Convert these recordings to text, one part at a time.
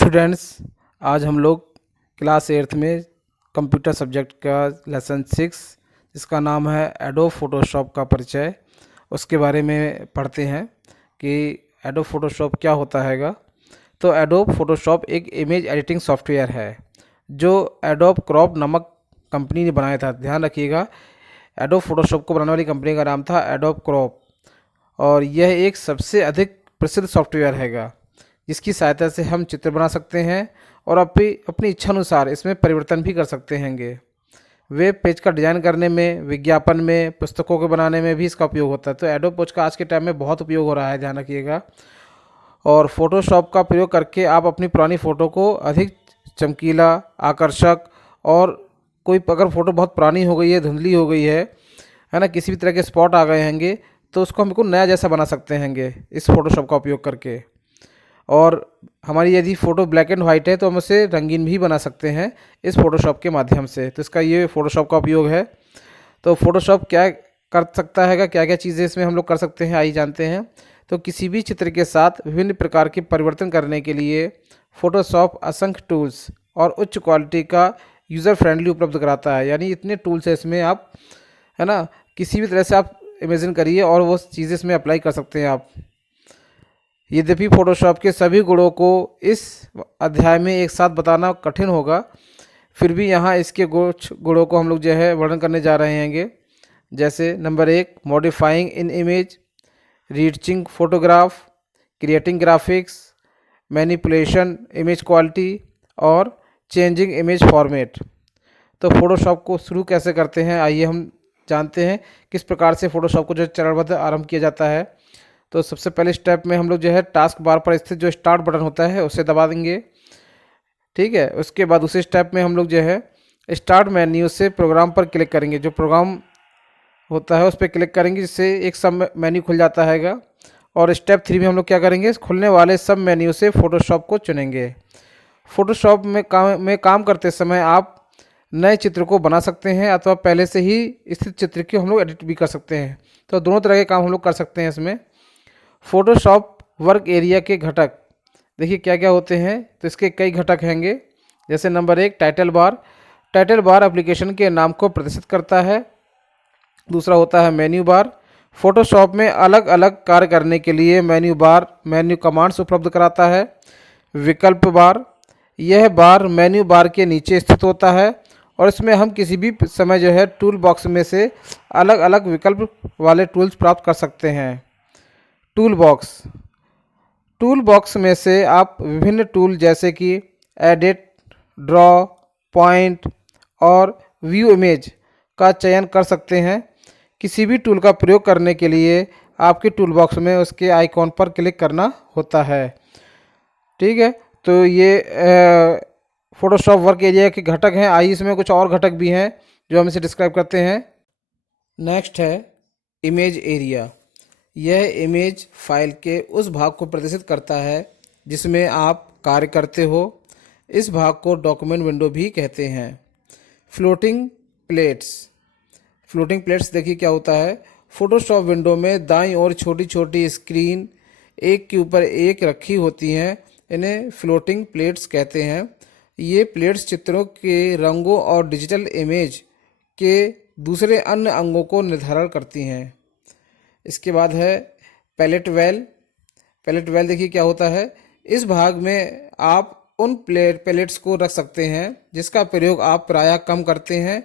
Students, आज हम लोग क्लास 8th में कंप्यूटर सब्जेक्ट का लेसन 6 जिसका नाम है एडोब फोटोशॉप का परिचय, उसके बारे में पढ़ते हैं कि एडोब फोटोशॉप क्या होता हैगा। तो एडोब फोटोशॉप एक इमेज एडिटिंग सॉफ्टवेयर है जो एडोब क्रॉप नामक कंपनी ने बनाया था। ध्यान रखिएगा, एडोब फोटोशॉप को बनाने वाली कंपनी का नाम था एडोब क्रॉप, और यह एक सबसे अधिक प्रसिद्ध सॉफ्टवेयर हैगा जिसकी सहायता से हम चित्र बना सकते हैं और अपनी इच्छा अनुसार इसमें परिवर्तन भी कर सकते हैंगे। वेब पेज का डिज़ाइन करने में, विज्ञापन में, पुस्तकों के बनाने में भी इसका उपयोग होता है। तो एडोब पेज का आज के टाइम में बहुत उपयोग हो रहा है, ध्यान रखिएगा। और फोटोशॉप का प्रयोग करके आप अपनी पुरानी फ़ोटो को अधिक चमकीला, आकर्षक, और कोई अगर फ़ोटो बहुत पुरानी हो गई है, धुंधली हो गई है ना, किसी भी तरह के स्पॉट आ गए हैंगे, तो उसको हम बिल्कुल नया जैसा बना सकते हैंगे इस फोटोशॉप का उपयोग करके। और हमारी यदि फ़ोटो ब्लैक एंड वाइट है तो हम उसे रंगीन भी बना सकते हैं इस फ़ोटोशॉप के माध्यम से। तो इसका ये फ़ोटोशॉप का उपयोग है। तो फ़ोटोशॉप क्या कर सकता है, क्या क्या चीज़ें इसमें हम लोग कर सकते हैं, आइए जानते हैं। तो किसी भी चित्र के साथ विभिन्न प्रकार के परिवर्तन करने के लिए फ़ोटोशॉप असंख्य टूल्स और उच्च क्वालिटी का यूज़र फ्रेंडली उपलब्ध कराता है। यानी इतने टूल्स है इसमें, आप है ना, किसी भी तरह से आप इमेजिन करिए और वो चीज़ें इसमें अप्लाई कर सकते हैं आप। यद्यपि फोटोशॉप के सभी गुणों को इस अध्याय में एक साथ बताना कठिन होगा, फिर भी यहाँ इसके कुछ गुणों को हम लोग जो है वर्णन करने जा रहे हैंगे। जैसे नंबर 1, मॉडिफाइंग इन image, reaching photograph, creating graphics, manipulation image quality, और चेंजिंग इमेज फॉर्मेट। तो फोटोशॉप को शुरू कैसे करते हैं, आइए हम जानते हैं किस प्रकार से फोटोशॉप को जो चरणबद्ध आरंभ किया जाता है। तो सबसे पहले स्टेप में हम लोग जो है टास्क बार पर स्थित जो स्टार्ट बटन होता है उसे दबा देंगे, ठीक है। उसके बाद दूसरे स्टेप में हम लोग जो है स्टार्ट मेन्यू से प्रोग्राम पर क्लिक करेंगे, जो प्रोग्राम होता है उस पर क्लिक करेंगे, जिससे एक सब मेन्यू खुल जाता हैगा। और स्टेप 3 में हम लोग क्या करेंगे, खुलने वाले सब मेन्यू से फ़ोटोशॉप को चुनेंगे। फ़ोटोशॉप में काम करते समय आप नए चित्र को बना सकते हैं अथवा पहले से ही स्थित चित्र की हम लोग एडिट भी कर सकते हैं। तो दोनों तरह के काम हम लोग कर सकते हैं इसमें। फोटोशॉप वर्क एरिया के घटक देखिए क्या क्या होते हैं। तो इसके कई घटक हैंगे। जैसे number 1, title bar. Title bar application के नाम को प्रदर्शित करता है। दूसरा होता है मेन्यू बार। फोटोशॉप में अलग अलग कार्य करने के लिए मेन्यू बार मेन्यू कमांड्स उपलब्ध कराता है। विकल्प बार, यह बार मेन्यू बार के नीचे स्थित होता है और इसमें हम किसी भी समय जो है टूल बॉक्स में से अलग अलग विकल्प वाले टूल्स प्राप्त कर सकते हैं। टूल बॉक्स, टूल बॉक्स में से आप विभिन्न टूल जैसे कि एडिट, ड्रॉ, पॉइंट और व्यू इमेज का चयन कर सकते हैं। किसी भी टूल का प्रयोग करने के लिए आपके टूल बॉक्स में उसके आइकॉन पर क्लिक करना होता है, ठीक है। तो ये फोटोशॉप वर्क एरिया के घटक हैं। आइए इसमें कुछ और घटक भी हैं जो हम इसे डिस्क्राइब करते हैं। नेक्स्ट है इमेज एरिया। यह इमेज फाइल के उस भाग को प्रदर्शित करता है जिसमें आप कार्य करते हो। इस भाग को डॉक्यूमेंट विंडो भी कहते हैं। फ्लोटिंग प्लेट्स, फ्लोटिंग प्लेट्स देखिए क्या होता है। फोटोशॉप विंडो में दाईं ओर छोटी छोटी स्क्रीन एक के ऊपर एक रखी होती हैं, इन्हें फ्लोटिंग प्लेट्स कहते हैं। ये प्लेट्स चित्रों के रंगों और डिजिटल इमेज के दूसरे अन्य अंगों को निर्धारण करती हैं। इसके बाद है पैलेट वेल। पैलेट वेल देखिए क्या होता है। इस भाग में आप उन पैलेट्स को रख सकते हैं जिसका प्रयोग आप प्रायः कम करते हैं।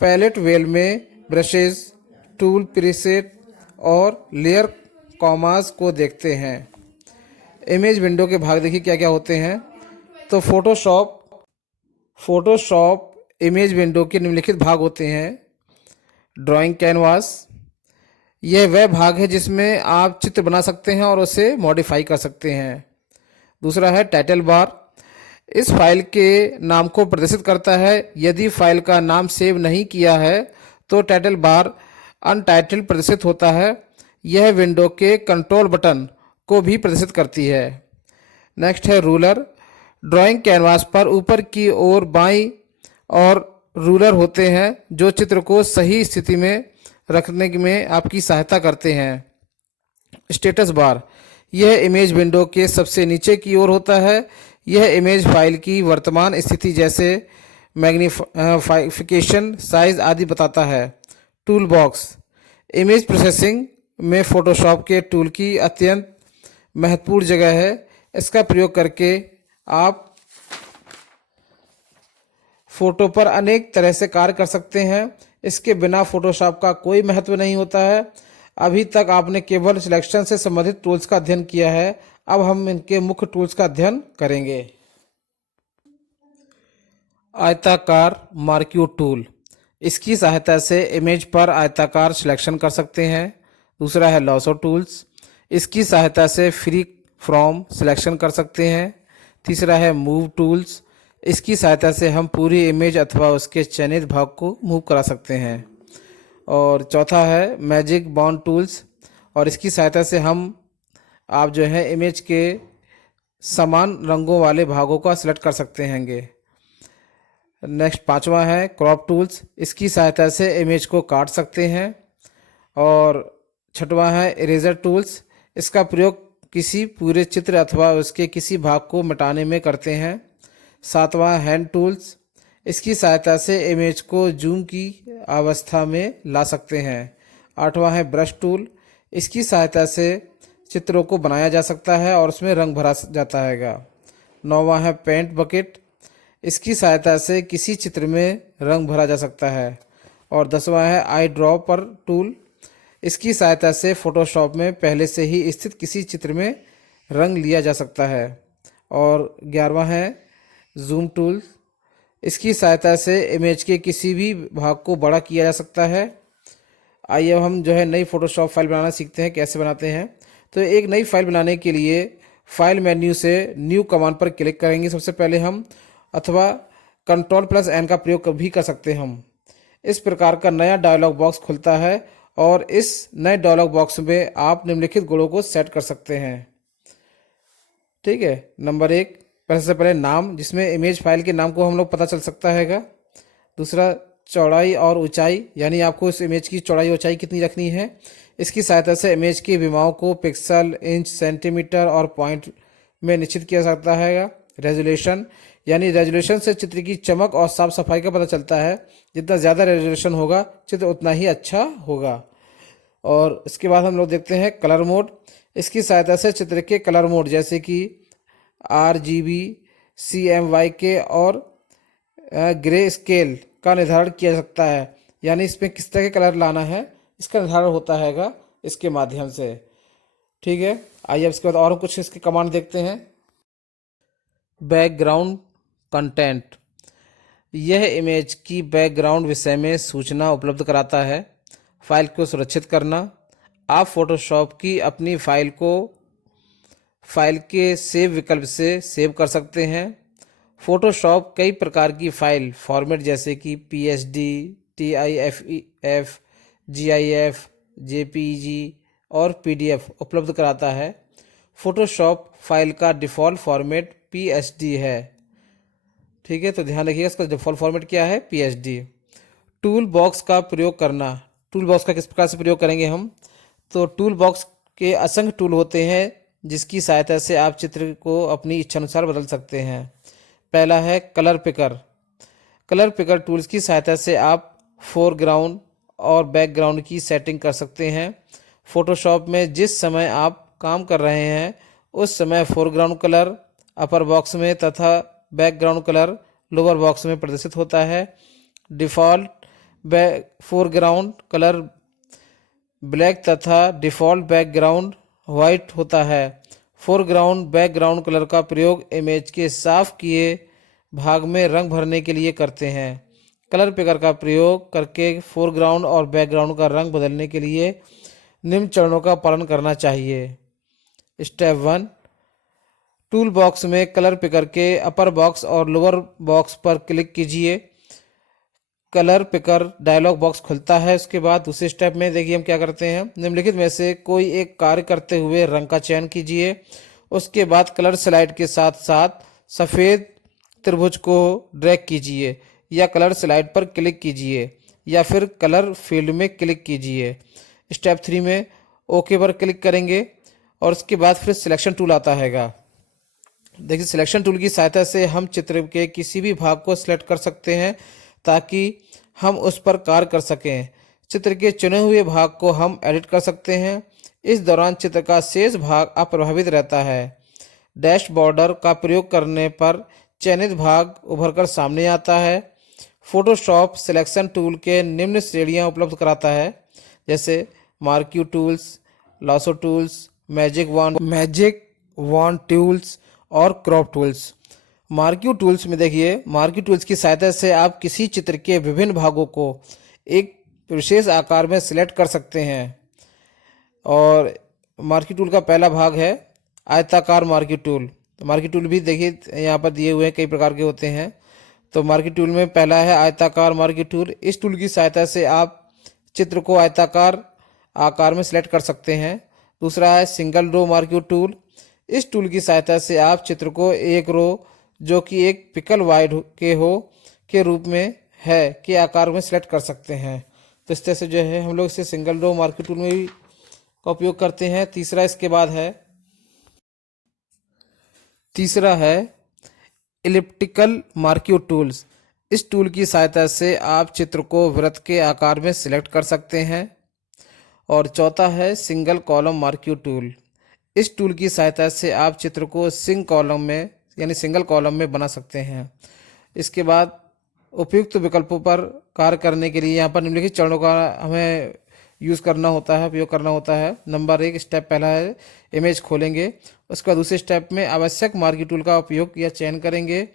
पैलेट वेल में ब्रशेस, टूल प्रीसेट और लेयर कॉमास को देखते हैं। इमेज विंडो के भाग देखिए क्या क्या होते हैं। तो फोटोशॉप इमेज विंडो के निम्नलिखित भाग होते हैं। ड्राइंग कैनवास, यह वह भाग है जिसमें आप चित्र बना सकते हैं और उसे मॉडिफाई कर सकते हैं। दूसरा है टाइटल बार। इस फाइल के नाम को प्रदर्शित करता है। यदि फाइल का नाम सेव नहीं किया है तो टाइटल बार अनटाइटल्ड प्रदर्शित होता है। यह विंडो के कंट्रोल बटन को भी प्रदर्शित करती है। नेक्स्ट है रूलर। ड्राइंग कैनवास पर ऊपर की ओर बाईं और रूलर होते हैं जो चित्र को सही स्थिति में रखने में आपकी सहायता करते हैं। स्टेटस बार, यह इमेज विंडो के सबसे नीचे की ओर होता है। यह इमेज फाइल की वर्तमान स्थिति जैसे मैग्नीफिकेशन, साइज आदि बताता है। टूल बॉक्स इमेज प्रोसेसिंग में फोटोशॉप के टूल की अत्यंत महत्वपूर्ण जगह है। इसका प्रयोग करके आप फोटो पर अनेक तरह से कार्य कर सकते हैं। इसके बिना फोटोशॉप का कोई महत्व नहीं होता है। अभी तक आपने केवल सिलेक्शन से संबंधित टूल्स का अध्ययन किया है। अब हम इनके मुख्य टूल्स का अध्ययन करेंगे। आयताकार मार्क्यू टूल, इसकी सहायता से इमेज पर आयताकार सिलेक्शन कर सकते हैं। दूसरा है लॉसो टूल्स, इसकी सहायता से फ्री फ्रॉम सिलेक्शन कर सकते हैं। तीसरा है मूव टूल्स, इसकी सहायता से हम पूरी इमेज अथवा उसके चयनित भाग को मूव करा सकते हैं। और चौथा है मैजिक बॉन्ड टूल्स, और इसकी सहायता से आप जो है इमेज के समान रंगों वाले भागों का सिलेक्ट कर सकते हैंगे। नेक्स्ट पांचवा है क्रॉप टूल्स, इसकी सहायता से इमेज को काट सकते हैं। और छठवां है इरेजर टूल्स, इसका प्रयोग किसी पूरे चित्र अथवा उसके किसी भाग को मिटाने में करते हैं। सातवां हैंड टूल्स, इसकी सहायता से इमेज को जूम की अवस्था में ला सकते हैं। आठवां है ब्रश टूल, इसकी सहायता से चित्रों को बनाया जा सकता है और उसमें रंग भरा जाता है। नौवां है पेंट बकेट, इसकी सहायता से किसी चित्र में रंग भरा जा सकता है। और 10वां है आई ड्रॉपर टूल, इसकी सहायता से फोटोशॉप में पहले से ही स्थित किसी चित्र में रंग लिया जा सकता है। और 11वां है जूम टूल, इसकी सहायता से इमेज के किसी भी भाग को बड़ा किया जा सकता है। आइए अब हम जो है नई फोटोशॉप फाइल बनाना सीखते हैं, कैसे बनाते हैं। तो एक नई फाइल बनाने के लिए फाइल मेन्यू से न्यू कमांड पर क्लिक करेंगे सबसे पहले हम, अथवा Ctrl+N का प्रयोग भी कर सकते हैं हम। इस प्रकार का नया डायलॉग बॉक्स खुलता है और इस नए डायलॉग बॉक्स में आप निम्नलिखित गुणों को सेट कर सकते हैं। ठीक है, नंबर 1, सबसे पहले नाम, जिसमें इमेज फाइल के नाम को हम लोग पता चल सकता हैगा। दूसरा चौड़ाई और ऊंचाई, यानी आपको इस इमेज की चौड़ाई ऊंचाई कितनी रखनी है। इसकी सहायता से इमेज की विमाओं को पिक्सल, इंच, सेंटीमीटर और पॉइंट में निश्चित किया जाता है। रेजोल्यूशन, यानी रेजोल्यूशन से चित्र की चमक और साफ सफाई का पता चलता है। जितना ज़्यादा रेजोल्यूशन होगा चित्र उतना ही अच्छा होगा। और इसके बाद हम लोग देखते हैं कलर मोड, इसकी सहायता से चित्र के कलर मोड जैसे कि RGB, CMYK और ग्रे स्केल का निर्धारण किया जा सकता है। यानी इसमें किस तरह के कलर लाना है इसका निर्धारण होता हैगा इसके माध्यम से। ठीक है, आइए अब इसके बाद और कुछ इसके कमांड देखते हैं। बैकग्राउंड कंटेंट, यह इमेज की बैकग्राउंड विषय में सूचना उपलब्ध कराता है। फाइल को सुरक्षित करना, आप फोटोशॉप की अपनी फाइल को फाइल के सेव विकल्प से सेव कर सकते हैं। फोटोशॉप कई प्रकार की फाइल फॉर्मेट जैसे कि PSD, TIFF, GIF, JPEG और PDF उपलब्ध कराता है। फोटोशॉप फाइल का डिफ़ॉल्ट फॉर्मेट PSD है। ठीक है, तो ध्यान रखिएगा इसका डिफ़ॉल्ट फॉर्मेट क्या है, PSD। टूल बॉक्स का प्रयोग करना, टूल बॉक्स का किस प्रकार से प्रयोग करेंगे हम। तो टूल बॉक्स के असंख्य टूल होते हैं जिसकी सहायता से आप चित्र को अपनी इच्छानुसार बदल सकते हैं। पहला है colour picker. Colour picker tools की सहायता से आप फोरग्राउंड और बैकग्राउंड की सेटिंग कर सकते हैं। फोटोशॉप में जिस समय आप काम कर रहे हैं उस समय फोरग्राउंड कलर अपर बॉक्स में तथा बैकग्राउंड कलर लोअर बॉक्स में प्रदर्शित होता है। डिफ़ॉल्ट फोरग्राउंड कलर ब्लैक तथा डिफ़ॉल्ट बैकग्राउंड वाइट होता है। फोरग्राउंड बैकग्राउंड कलर का प्रयोग इमेज के साफ किए भाग में रंग भरने के लिए करते हैं। कलर पिकर का प्रयोग करके फोरग्राउंड और बैकग्राउंड का रंग बदलने के लिए निम्न चरणों का पालन करना चाहिए। स्टेप 1, टूल बॉक्स में कलर पिकर के अपर बॉक्स और लोअर बॉक्स पर क्लिक कीजिए। कलर पिकर डायलॉग बॉक्स खुलता है। उसके बाद दूसरे स्टेप में देखिए हम क्या करते हैं, निम्नलिखित में से कोई एक कार्य करते हुए रंग का चयन कीजिए। उसके बाद कलर स्लाइड के साथ साथ सफ़ेद त्रिभुज को ड्रैग कीजिए या कलर स्लाइड पर क्लिक कीजिए या फिर कलर फील्ड में क्लिक कीजिए। स्टेप 3 में ओके पर क्लिक करेंगे और उसके बाद फिर सिलेक्शन टूल आता हैगा। देखिए सिलेक्शन टूल की सहायता से हम चित्र के किसी भी भाग को सिलेक्ट कर सकते हैं ताकि हम उस पर कार्य कर सकें। चित्र के चुने हुए भाग को हम एडिट कर सकते हैं। इस दौरान चित्र का शेष भाग अप्रभावित रहता है। डैश बॉर्डर का प्रयोग करने पर चयनित भाग उभरकर सामने आता है। फोटोशॉप सिलेक्शन टूल के निम्न श्रेणियां उपलब्ध कराता है, जैसे marquee tools, lasso tools, magic wand tools और क्रॉप टूल्स। मार्क्यू टूल्स में देखिए, मार्क्यू टूल्स की सहायता से आप किसी चित्र के विभिन्न भागों को एक विशेष आकार में सिलेक्ट कर सकते हैं। और मार्क्यू टूल का पहला भाग है आयताकार मार्क्यू टूल। तो मार्क्यू टूल भी देखिए यहाँ पर दिए हुए हैं, कई प्रकार के होते हैं। तो मार्क्यू टूल में पहला है आयताकार मार्क्यू टूल। इस टूल की सहायता से आप चित्र को आयताकार आकार में सिलेक्ट कर सकते हैं। दूसरा है सिंगल रो मार्क्यू टूल। इस टूल की सहायता से आप चित्र को एक रो जो कि एक पिकल वाइड के रूप में है के आकार में सिलेक्ट कर सकते हैं। तो इस तरह से जो है हम लोग इसे सिंगल रो मार्क्यू टूल में भी का उपयोग करते हैं। तीसरा है इलिप्टिकल मार्क्यू टूल्स। इस टूल की सहायता से आप चित्र को वृत्त के आकार में सिलेक्ट कर सकते हैं। और चौथा है सिंगल कॉलम मार्क्यू टूल। इस टूल की सहायता से आप चित्र को सिंगल कॉलम में बना सकते हैं। इसके बाद उपयुक्त विकल्पों पर कार्य करने के लिए यहाँ पर निम्नलिखित चरणों का हमें उपयोग करना होता है। नंबर 1 स्टेप पहला है इमेज खोलेंगे। उसके बाद दूसरे स्टेप में आवश्यक मार्क्यू टूल का उपयोग या चयन करेंगे।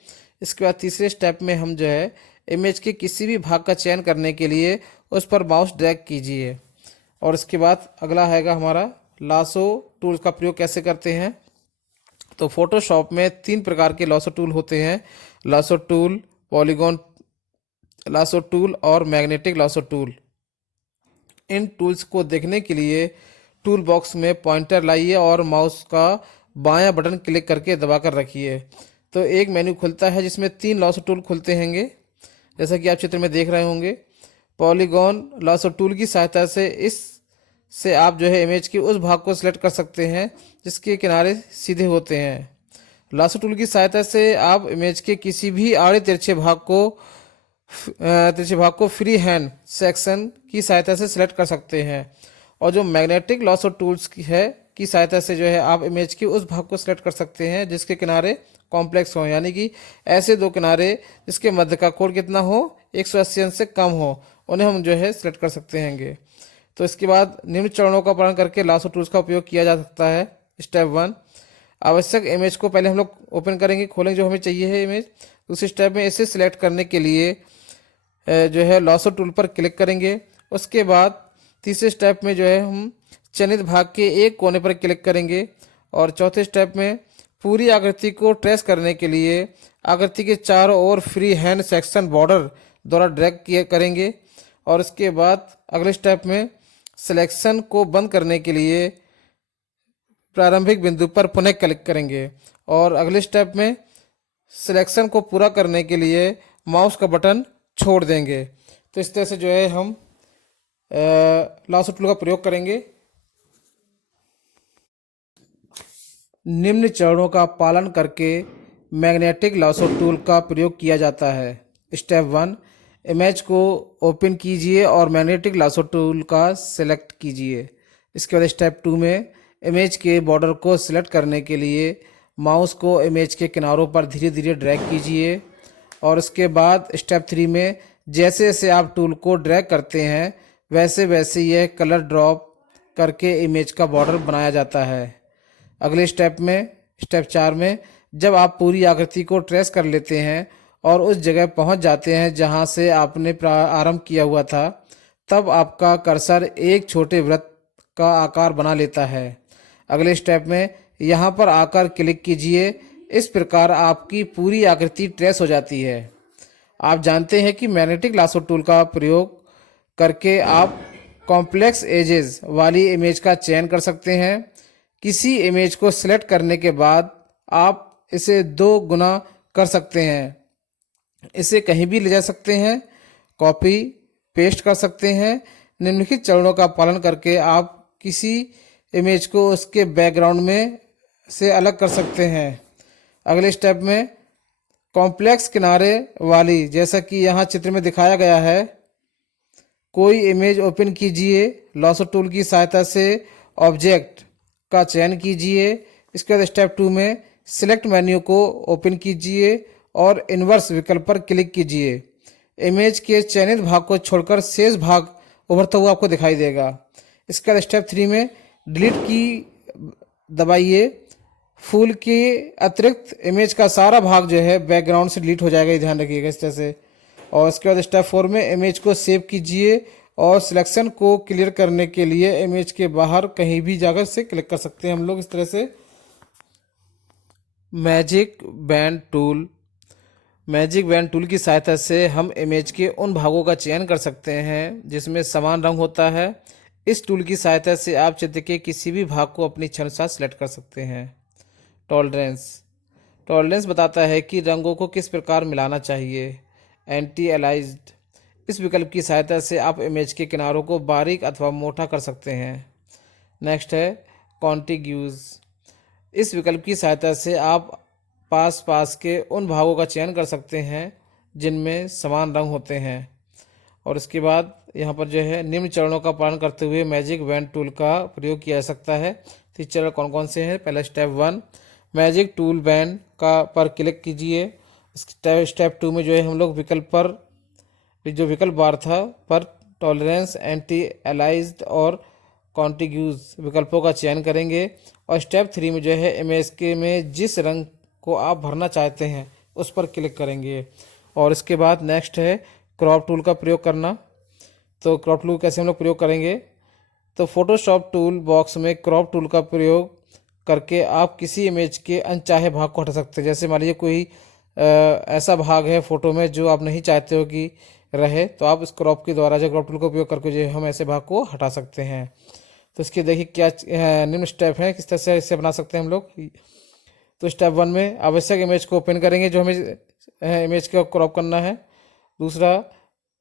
इसके बाद तीसरे स्टेप में हम जो है इमेज के किसी भी भाग का चयन करने के लिए उस पर माउस ड्रैग कीजिए। और इसके बाद अगला हैगा हमारा लासो टूल का प्रयोग कैसे करते हैं। तो फोटोशॉप में 3 प्रकार के लासो टूल होते हैं, lasso tool, polygon lasso tool और मैग्नेटिक लासो टूल। इन टूल्स को देखने के लिए टूल बॉक्स में पॉइंटर लाइए और माउस का बायां बटन क्लिक करके दबाकर रखिए। तो एक मेन्यू खुलता है जिसमें 3 लासो टूल खुलते हैंगे, जैसा कि आप चित्र में देख रहे होंगे। पॉलीगॉन लासो टूल की सहायता से आप जो है इमेज के उस भाग को सिलेक्ट कर सकते हैं जिसके किनारे सीधे होते हैं। लासो टूल की सहायता से आप इमेज के किसी भी आड़े तिरछे भाग को फ्री हैंड सेक्शन की सहायता से सिलेक्ट कर सकते हैं। और जो मैग्नेटिक लासो टूल्स की सहायता से जो है आप इमेज के उस भाग को सिलेक्ट कर सकते हैं जिसके किनारे कॉम्प्लेक्स हो, यानी कि ऐसे 2 किनारे जिसके मध्य का कोण कितना हो, 180 अंश से कम हो, उन्हें हम जो है सिलेक्ट कर सकते हैंगे। तो इसके बाद निम्न चरणों का पालन करके लासो टूल्स का उपयोग किया जा सकता है। स्टेप 1, आवश्यक इमेज को पहले हम लोग ओपन खोलेंगे जो हमें चाहिए है इमेज। दूसरे स्टेप में इसे सिलेक्ट करने के लिए जो है लासो टूल पर क्लिक करेंगे। उसके बाद तीसरे स्टेप में जो है हम चयनित भाग के एक कोने पर क्लिक करेंगे। और चौथे स्टेप में पूरी आकृति को ट्रेस करने के लिए आकृति के चारों ओर फ्री हैंड सेक्शन बॉर्डर द्वारा ड्रैग करेंगे। और उसके बाद अगले स्टेप में सिलेक्शन को बंद करने के लिए प्रारंभिक बिंदु पर पुनः क्लिक करेंगे। और अगले स्टेप में सिलेक्शन को पूरा करने के लिए माउस का बटन छोड़ देंगे। तो इस तरह से जो है हम लासो टूल का प्रयोग करेंगे। निम्न चरणों का पालन करके मैग्नेटिक लासो टूल का प्रयोग किया जाता है। स्टेप 1, इमेज को ओपन कीजिए और मैग्नेटिक लासो टूल का सिलेक्ट कीजिए। इसके बाद स्टेप 2 में इमेज के बॉर्डर को सिलेक्ट करने के लिए माउस को इमेज के किनारों पर धीरे धीरे ड्रैग कीजिए। और उसके बाद स्टेप 3 में जैसे जैसे आप टूल को ड्रैग करते हैं वैसे वैसे यह कलर ड्रॉप करके इमेज का बॉर्डर बनाया जाता है। अगले स्टेप 4 में जब आप पूरी आकृति को ट्रेस कर लेते हैं और उस जगह पहुंच जाते हैं जहां से आपने आरंभ किया हुआ था, तब आपका कर्सर एक छोटे वृत्त का आकार बना लेता है। अगले स्टेप में यहां पर आकर क्लिक कीजिए। इस प्रकार आपकी पूरी आकृति ट्रेस हो जाती है। आप जानते हैं कि मैग्नेटिक लासो टूल का प्रयोग करके आप कॉम्प्लेक्स एजेस वाली इमेज का चयन कर सकते हैं। किसी इमेज को सिलेक्ट करने के बाद आप इसे 2 गुना कर सकते हैं। इसे कहीं भी ले जा सकते हैं, कॉपी पेस्ट कर सकते हैं। निम्नलिखित चरणों का पालन करके आप किसी इमेज को उसके बैकग्राउंड में से अलग कर सकते हैं। अगले स्टेप में कॉम्प्लेक्स किनारे वाली, जैसा कि यहाँ चित्र में दिखाया गया है, कोई इमेज ओपन कीजिए। लॉसो टूल की सहायता से ऑब्जेक्ट का चयन कीजिए। इसके बाद स्टेप 2 में सिलेक्ट मेन्यू को ओपन कीजिए और इन्वर्स विकल्प पर क्लिक कीजिए। इमेज के चयनित भाग को छोड़कर शेष भाग उभरता हुआ आपको दिखाई देगा। इसके बाद स्टेप 3 में डिलीट की दबाइए। फूल के अतिरिक्त इमेज का सारा भाग जो है बैकग्राउंड से डिलीट हो जाएगा, ये ध्यान रखिएगा इस तरह से। और इसके बाद स्टेप 4 में इमेज को सेव कीजिए और सिलेक्शन को क्लियर करने के लिए इमेज के बाहर कहीं भी जाकर से क्लिक कर सकते हैं हम लोग इस तरह से। मैजिक बैंड टूल की सहायता से हम इमेज के उन भागों का चयन कर सकते हैं जिसमें समान रंग होता है। इस टूल की सहायता से आप चित्र के किसी भी भाग को अपनी इच्छा अनुसार सेलेक्ट कर सकते हैं। टॉलरेंस बताता है कि रंगों को किस प्रकार मिलाना चाहिए। एंटी अलाइज्ड, इस विकल्प की सहायता से आप इमेज के किनारों को बारीक अथवा मोटा कर सकते हैं। नेक्स्ट है कॉन्टिग्यूज, इस विकल्प की सहायता से आप पास के उन भागों का चयन कर सकते हैं जिनमें समान रंग होते हैं। और इसके बाद यहाँ पर जो है निम्न चरणों का पालन करते हुए मैजिक बैंड टूल का प्रयोग किया जा सकता है। तो ये चरण कौन कौन से हैं? पहला स्टेप 1, मैजिक टूल बैंड का पर क्लिक कीजिए। स्टेप 2 में जो है हम लोग विकल्प पर, जो विकल्प बार था पर टॉलरेंस, एंटी अलाइज्ड और कॉन्टिग्यूज विकल्पों का चयन करेंगे। और स्टेप 3 में जो है इमेज के में जिस रंग को आप भरना चाहते हैं उस पर क्लिक करेंगे। और इसके बाद नेक्स्ट है क्रॉप टूल का प्रयोग करना। तो क्रॉप टूल कैसे हम लोग प्रयोग करेंगे? तो फोटोशॉप टूल बॉक्स में क्रॉप टूल का प्रयोग करके आप किसी इमेज के अनचाहे भाग को हटा सकते हैं। जैसे मान लीजिए कोई ऐसा भाग है फोटो में जो आप नहीं चाहते हो कि रहे, तो आप इस क्रॉप के द्वारा जो क्रॉप टूल का उपयोग करके जो हम ऐसे भाग को हटा सकते हैं। तो इसके देखिए क्या निम्न स्टेप है, किस तरह से इसे बना सकते हैं हम लोग। तो स्टेप 1 में आवश्यक इमेज को ओपन करेंगे जो हमें इमेज को क्रॉप करना है। दूसरा,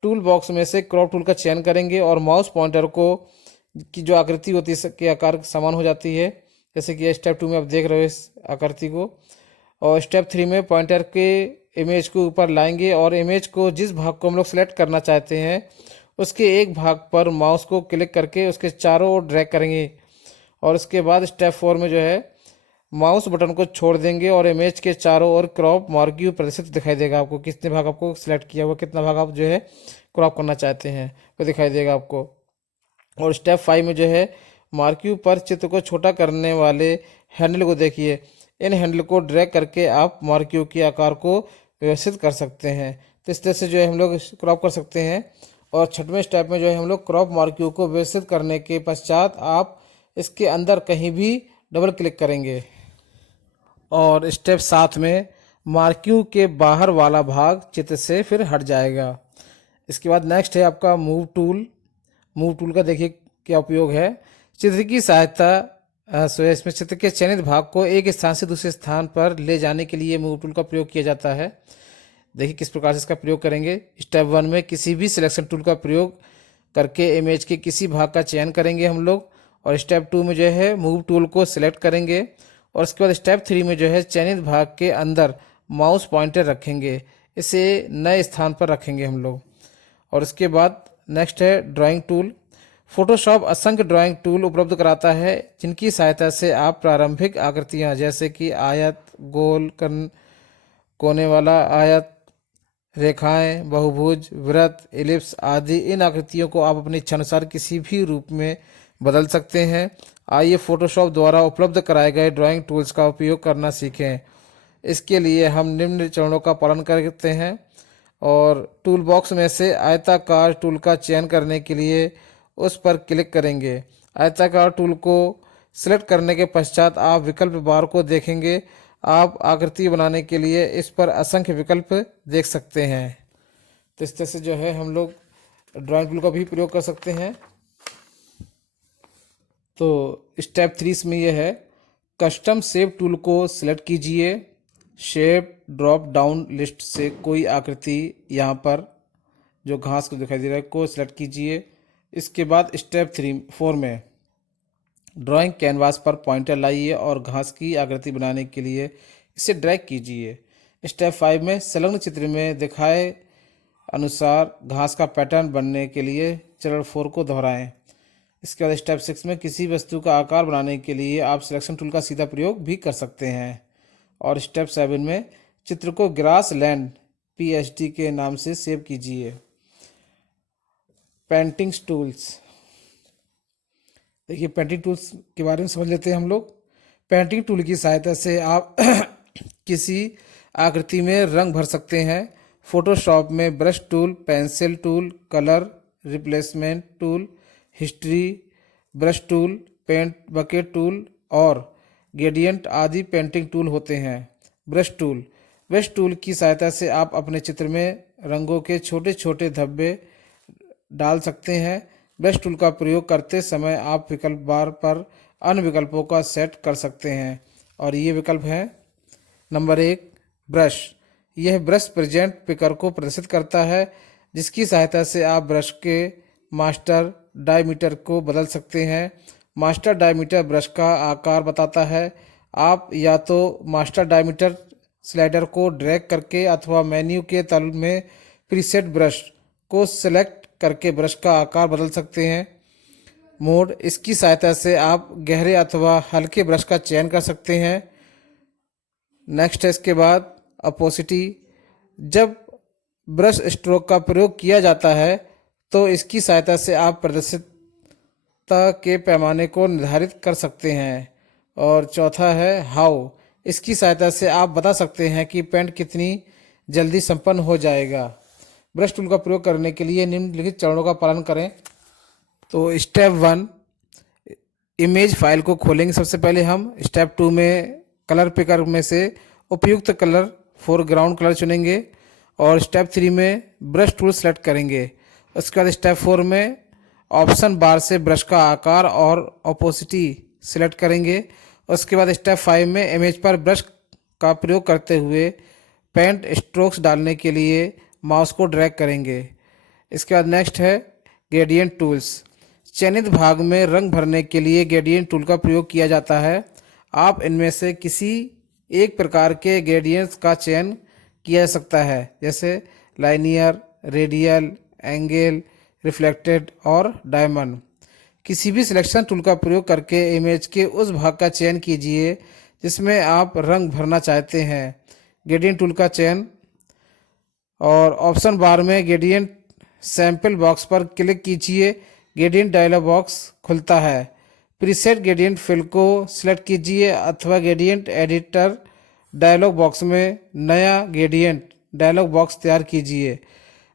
टूल बॉक्स में से क्रॉप टूल का चयन करेंगे और माउस पॉइंटर को की जो आकृति होती है के आकार समान हो जाती है, जैसे कि स्टेप 2 में आप देख रहे हो इस आकृति को। और स्टेप 3 में पॉइंटर के इमेज को ऊपर लाएंगे और इमेज को जिस भाग को हम लोग सेलेक्ट करना चाहते हैं उसके एक भाग पर माउस को क्लिक करके उसके चारों ओर ड्रैग करेंगे। और उसके बाद स्टेप 4 में जो है माउस बटन को छोड़ देंगे और इमेज के चारों ओर क्रॉप मार्क्यू प्रदर्शित दिखाई देगा आपको। कितने भाग आपको सिलेक्ट किया हुआ, कितना भाग आप जो है क्रॉप करना चाहते हैं वो दिखाई देगा आपको। और स्टेप 5 में जो है मार्क्यू पर चित्र को छोटा करने वाले हैंडल को देखिए। इन हैंडल को ड्रैग करके आप मार्क्यू के आकार को व्यवस्थित कर सकते हैं। तो इस तरह से जो है हम लोग क्रॉप कर सकते हैं। और छठवें स्टेप में जो है हम लोग क्रॉप मार्क्यू को व्यवस्थित करने के पश्चात आप इसके अंदर कहीं भी डबल क्लिक करेंगे। और स्टेप 7 में मार्क्यू के बाहर वाला भाग चित्र से फिर हट जाएगा। इसके बाद नेक्स्ट है आपका मूव टूल का देखिए क्या उपयोग है। चित्र की सहायता इसमें चित्र के चयनित भाग को एक स्थान से दूसरे स्थान पर ले जाने के लिए मूव टूल का प्रयोग किया जाता है। देखिए किस प्रकार से इसका प्रयोग करेंगे। स्टेप 1 में किसी भी सिलेक्शन टूल का प्रयोग करके इमेज के किसी भाग का चयन करेंगे हम लोग। और स्टेप 2 में जो है मूव टूल को सिलेक्ट करेंगे। और उसके बाद स्टेप 3 में जो है चयनित भाग के अंदर माउस पॉइंटर रखेंगे, इसे नए स्थान पर रखेंगे हम लोग। और उसके बाद नेक्स्ट है ड्राइंग टूल। फोटोशॉप असंख्य ड्राइंग टूल उपलब्ध कराता है जिनकी सहायता से आप प्रारंभिक आकृतियां जैसे कि आयत, गोल, कोने वाला आयत, रेखाएं, बहुभुज, वृत्त, एलिप्स आदि इन आकृतियों को आप अपनी इच्छानुसार किसी भी रूप में बदल सकते हैं। आइए फोटोशॉप द्वारा उपलब्ध कराए गए ड्राइंग टूल्स का उपयोग करना सीखें। इसके लिए हम निम्न चरणों का पालन करते हैं। और टूल बॉक्स में से आयताकार टूल का चयन करने के लिए उस पर क्लिक करेंगे। आयताकार टूल को सिलेक्ट करने के पश्चात आप विकल्प बार को देखेंगे। आप आकृति बनाने के लिए इस पर असंख्य विकल्प देख सकते हैं। तो इस तरह से जो है हम लोग ड्राइंग टूल का भी प्रयोग कर सकते हैं। तो स्टेप 3 में ये है कस्टम शेप टूल को सिलेक्ट कीजिए। शेप ड्रॉप डाउन लिस्ट से कोई आकृति यहाँ पर जो घास को दिखाई दे रहा है को सिलेक्ट कीजिए। इसके बाद स्टेप 4 में ड्राइंग कैनवास पर पॉइंटर लाइए और घास की आकृति बनाने के लिए इसे ड्रैग कीजिए। स्टेप 5 में संलग्न चित्र में दिखाए अनुसार घास का पैटर्न बनने के लिए चरण 4 को दोहराएं। इसके बाद स्टेप 6 में किसी वस्तु का आकार बनाने के लिए आप सिलेक्शन टूल का सीधा प्रयोग भी कर सकते हैं। और स्टेप 7 में चित्र को ग्रास लैंड PSD के नाम से सेव कीजिए। पेंटिंग टूल्स, देखिए पेंटिंग टूल्स के बारे में समझ लेते हैं हम लोग। पेंटिंग टूल की सहायता से आप किसी आकृति में रंग भर सकते हैं। फोटोशॉप में brush tool, pencil tool, colour replacement tool, history brush tool, paint bucket tool और ग्रेडियंट आदि पेंटिंग टूल होते हैं। ब्रश टूल की सहायता से आप अपने चित्र में रंगों के छोटे छोटे धब्बे डाल सकते हैं। ब्रश टूल का प्रयोग करते समय आप विकल्प बार पर अन्य विकल्पों का सेट कर सकते हैं और ये विकल्प हैं। नंबर 1 ब्रश, यह ब्रश प्रेजेंट पिकर को प्रदर्शित करता है, जिसकी सहायता से आप ब्रश के मास्टर डायमीटर को बदल सकते हैं। मास्टर डायमीटर ब्रश का आकार बताता है। आप या तो मास्टर डायमीटर स्लाइडर को ड्रैग करके अथवा मेन्यू के तल में प्रीसेट ब्रश को सेलेक्ट करके ब्रश का आकार बदल सकते हैं। मोड, इसकी सहायता से आप गहरे अथवा हल्के ब्रश का चयन कर सकते हैं। नेक्स्ट है इसके बाद अपोसिटी, जब ब्रश स्ट्रोक का प्रयोग किया जाता है तो इसकी सहायता से आप प्रदर्शितता के पैमाने को निर्धारित कर सकते हैं। और चौथा है हाउ, इसकी सहायता से आप बता सकते हैं कि पेंट कितनी जल्दी संपन्न हो जाएगा। ब्रश टूल का प्रयोग करने के लिए निम्नलिखित चरणों का पालन करें। तो स्टेप 1 इमेज फाइल को खोलेंगे। सबसे पहले हम स्टेप 2 में कलर पिकर में से उपयुक्त कलर फोरग्राउंड कलर चुनेंगे और स्टेप 3 में ब्रश टूल सेलेक्ट करेंगे। उसके बाद स्टेप 4 में ऑप्शन बार से ब्रश का आकार और ओपेसिटी सिलेक्ट करेंगे। उसके बाद स्टेप 5 में इमेज पर ब्रश का प्रयोग करते हुए पेंट स्ट्रोक्स डालने के लिए माउस को ड्रैग करेंगे। इसके बाद नेक्स्ट है ग्रेडियंट टूल्स। चयनित भाग में रंग भरने के लिए ग्रेडियंट टूल का प्रयोग किया जाता है। आप इनमें से किसी एक प्रकार के ग्रेडियंट्स का चयन किया जा सकता है, जैसे लाइनियर, रेडियल, एंगल, रिफ्लेक्टेड और डायमंड। किसी भी सिलेक्शन टूल का प्रयोग करके इमेज के उस भाग का चयन कीजिए जिसमें आप रंग भरना चाहते हैं। ग्रेडियंट टूल का चयन और ऑप्शन बार में ग्रेडियंट सैंपल बॉक्स पर क्लिक कीजिए। ग्रेडियंट डायलॉग बॉक्स खुलता है। प्रीसेट ग्रेडियंट फिल को सिलेक्ट कीजिए अथवा ग्रेडियंट एडिटर डायलॉग बॉक्स में नया ग्रेडियंट डायलॉग बॉक्स तैयार कीजिए।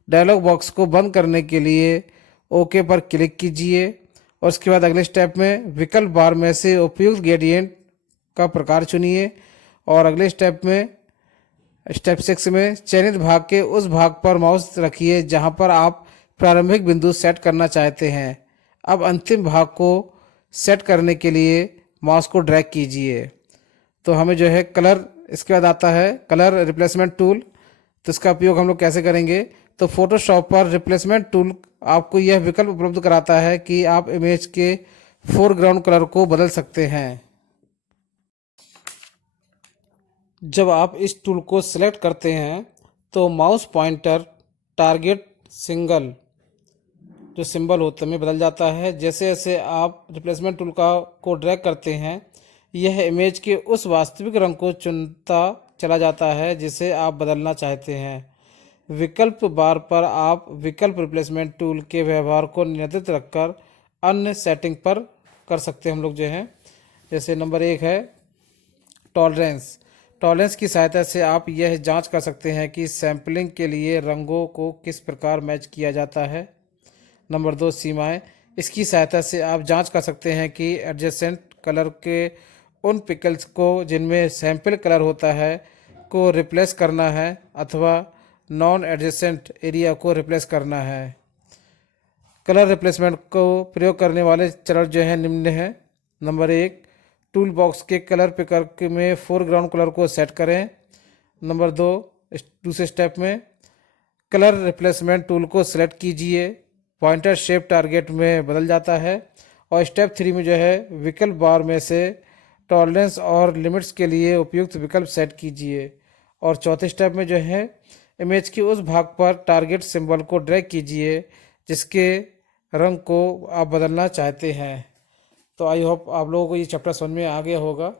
डायलॉग बॉक्स को बंद करने के लिए ओके पर क्लिक कीजिए और उसके बाद अगले स्टेप में विकल्प बार में से उपयुक्त ग्रेडियंट का प्रकार चुनिए और अगले स्टेप में स्टेप 6 में चयनित भाग के उस भाग पर माउस रखिए जहां पर आप प्रारंभिक बिंदु सेट करना चाहते हैं। अब अंतिम भाग को सेट करने के लिए माउस को ड्रैग कीजिए। तो हमें जो है कलर, इसके बाद आता है कलर रिप्लेसमेंट टूल। तो इसका उपयोग हम लोग कैसे करेंगे, तो फोटोशॉप पर रिप्लेसमेंट टूल आपको यह विकल्प उपलब्ध कराता है कि आप इमेज के फोरग्राउंड कलर को बदल सकते हैं। जब आप इस टूल को सिलेक्ट करते हैं तो माउस पॉइंटर टारगेट सिंगल जो सिंबल होता है में बदल जाता है। जैसे जैसे आप रिप्लेसमेंट टूल को ड्रैग करते हैं यह इमेज के उस वास्तविक रंग को चुनता चला जाता है जिसे आप बदलना चाहते हैं। विकल्प बार पर आप विकल्प रिप्लेसमेंट टूल के व्यवहार को नियंत्रित रखकर अन्य सेटिंग पर कर सकते हैं हम लोग जो हैं। जैसे नंबर 1 है टॉलरेंस की सहायता से आप यह जांच कर सकते हैं कि सैम्पलिंग के लिए रंगों को किस प्रकार मैच किया जाता है। नंबर 2 सीमाएं, इसकी सहायता से आप जांच कर सकते हैं कि एडजेसेंट कलर के उन पिक्सेल्स को जिनमें सैंपल कलर होता है को रिप्लेस करना है अथवा नॉन एडजेसेंट एरिया को रिप्लेस करना है। कलर रिप्लेसमेंट को प्रयोग करने वाले चरण जो हैं निम्न हैं। नंबर 1 टूल बॉक्स के कलर पिकर में फोरग्राउंड कलर को सेट करें। नंबर 2 दूसरे स्टेप में कलर रिप्लेसमेंट टूल को सेलेक्ट कीजिए। पॉइंटर शेप टारगेट में बदल जाता है और स्टेप 3 में जो है विकल्प बार में से टॉलरेंस और लिमिट्स के लिए उपयुक्त विकल्प सेट कीजिए। और चौथे स्टेप में जो है इमेज के उस भाग पर टारगेट सिंबल को ड्रैग कीजिए जिसके रंग को आप बदलना चाहते हैं। तो आई होप आप लोगों को ये चैप्टर समझ में आ गया होगा।